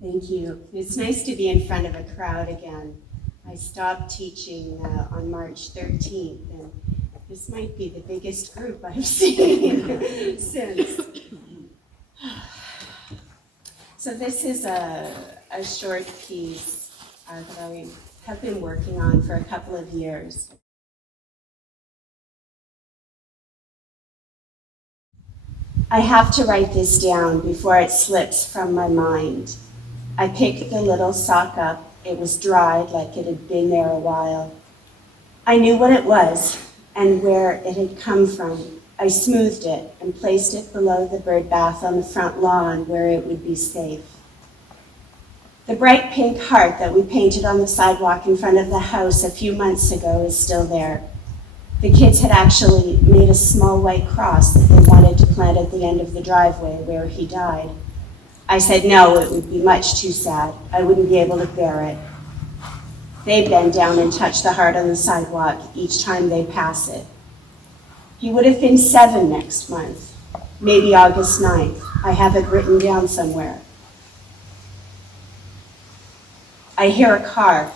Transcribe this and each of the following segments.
Thank you. It's nice to be in front of a crowd again. I stopped teaching on March 13th, and this might be the biggest group I've seen since. So this is a short piece that I have been working on for a couple of years. I have to write this down before it slips from my mind. I picked the little sock up. It was dried like it had been there a while. I knew what it was and where it had come from. I smoothed it and placed it below the bird bath on the front lawn where it would be safe. The bright pink heart that we painted on the sidewalk in front of the house a few months ago is still there. The kids had actually made a small white cross that they wanted to plant at the end of the driveway where he died. I said no, it would be much too sad. I wouldn't be able to bear it. They bend down and touch the heart on the sidewalk each time they pass it. He would have been 7 next month, maybe August 9th. I have it written down somewhere. I hear a car.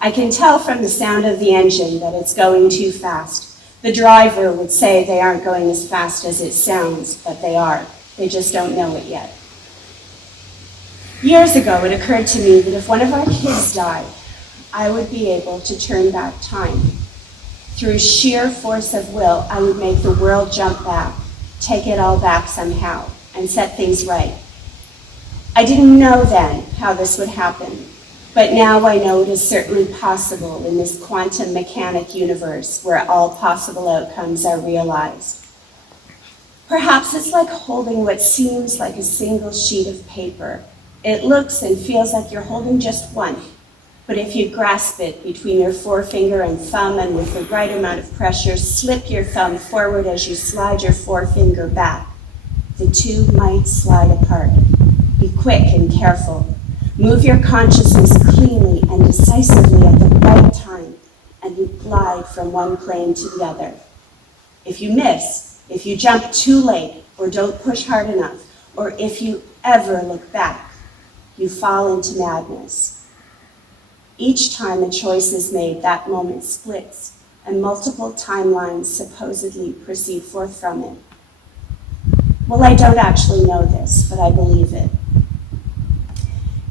I can tell from the sound of the engine that it's going too fast. The driver would say they aren't going as fast as it sounds, but they are. They just don't know it yet. Years ago, it occurred to me that if one of our kids died, I would be able to turn back time. Through sheer force of will, I would make the world jump back, take it all back somehow, and set things right. I didn't know then how this would happen, but now I know it is certainly possible in this quantum mechanic universe where all possible outcomes are realized. Perhaps it's like holding what seems like a single sheet of paper. It looks and feels like you're holding just one, but if you grasp it between your forefinger and thumb and with the right amount of pressure, slip your thumb forward as you slide your forefinger back, the two might slide apart. Be quick and careful. Move your consciousness cleanly and decisively at the right time, and you glide from one plane to the other. If you miss, if you jump too late or don't push hard enough, or if you ever look back, you fall into madness. Each time a choice is made, that moment splits, and multiple timelines supposedly proceed forth from it. Well, I don't actually know this, but I believe it.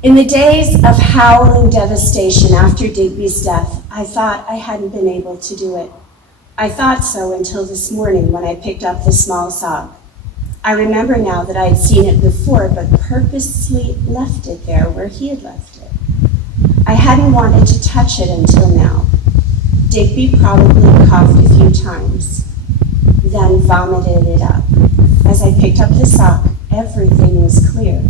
In the days of howling devastation after Digby's death, I thought I hadn't been able to do it. I thought so until this morning when I picked up the small sock. I remember now that I had seen it before, but purposely left it there where he had left it. I hadn't wanted to touch it until now. Digby probably coughed a few times, then vomited it up. As I picked up the sock, everything was clear.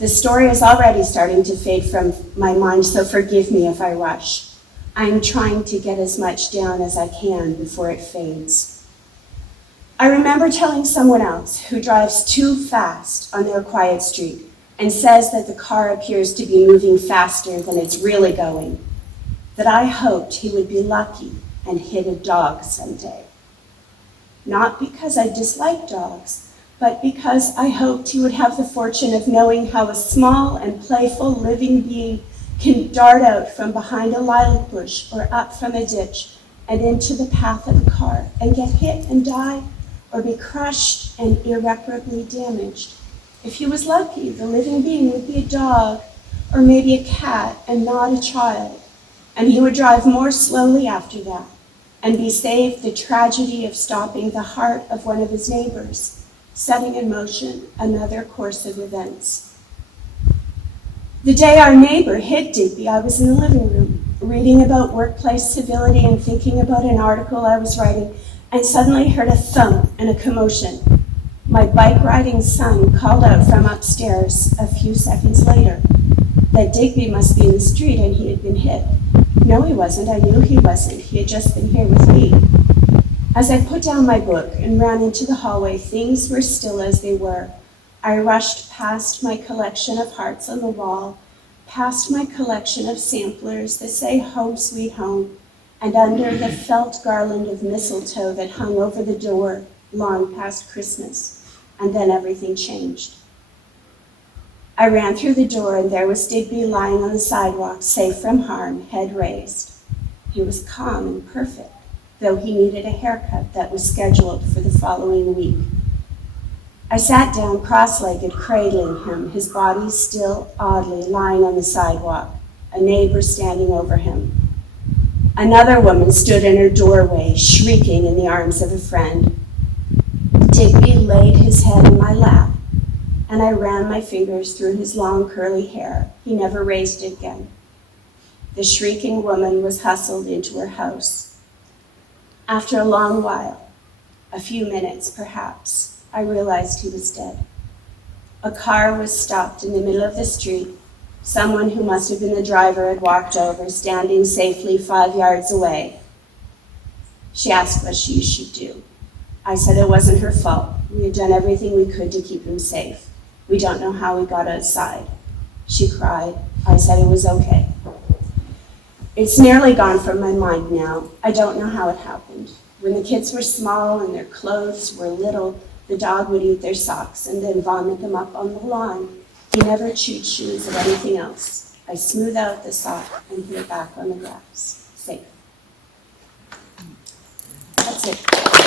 The story is already starting to fade from my mind, so forgive me if I rush. I'm trying to get as much down as I can before it fades. I remember telling someone else who drives too fast on their quiet street and says that the car appears to be moving faster than it's really going, that I hoped he would be lucky and hit a dog someday. Not because I dislike dogs, but because I hoped he would have the fortune of knowing how a small and playful living being can dart out from behind a lilac bush or up from a ditch and into the path of a car and get hit and die or be crushed and irreparably damaged. If he was lucky, the living being would be a dog or maybe a cat and not a child, and he would drive more slowly after that and be saved the tragedy of stopping the heart of one of his neighbors, setting in motion another course of events. The day our neighbor hit Digby, I was in the living room, reading about workplace civility and thinking about an article I was writing, and suddenly heard a thump and a commotion. My bike-riding son called out from upstairs a few seconds later that Digby must be in the street and he had been hit. No, he wasn't. I knew he wasn't. He had just been here with me. As I put down my book and ran into the hallway, things were still as they were. I rushed past my collection of hearts on the wall, past my collection of samplers that say "Home, Sweet Home," and under the felt garland of mistletoe that hung over the door long past Christmas, and then everything changed. I ran through the door, and there was Digby lying on the sidewalk, safe from harm, head raised. He was calm and perfect, though he needed a haircut that was scheduled for the following week. I sat down cross-legged, cradling him, his body still oddly lying on the sidewalk, a neighbor standing over him. Another woman stood in her doorway, shrieking in the arms of a friend. Digby laid his head in my lap, and I ran my fingers through his long curly hair. He never raised it again. The shrieking woman was hustled into her house. After a long while, a few minutes perhaps, I realized he was dead. A car was stopped in the middle of the street. Someone who must have been the driver had walked over, standing safely 5 yards away. She asked what she should do. I said it wasn't her fault. We had done everything we could to keep him safe. We don't know how he got outside. She cried. I said it was okay. It's nearly gone from my mind now. I don't know how it happened. When the kids were small and their clothes were little, the dog would eat their socks and then vomit them up on the lawn. He never chewed shoes or anything else. I smooth out the sock and put it back on the grass. Safe. That's it.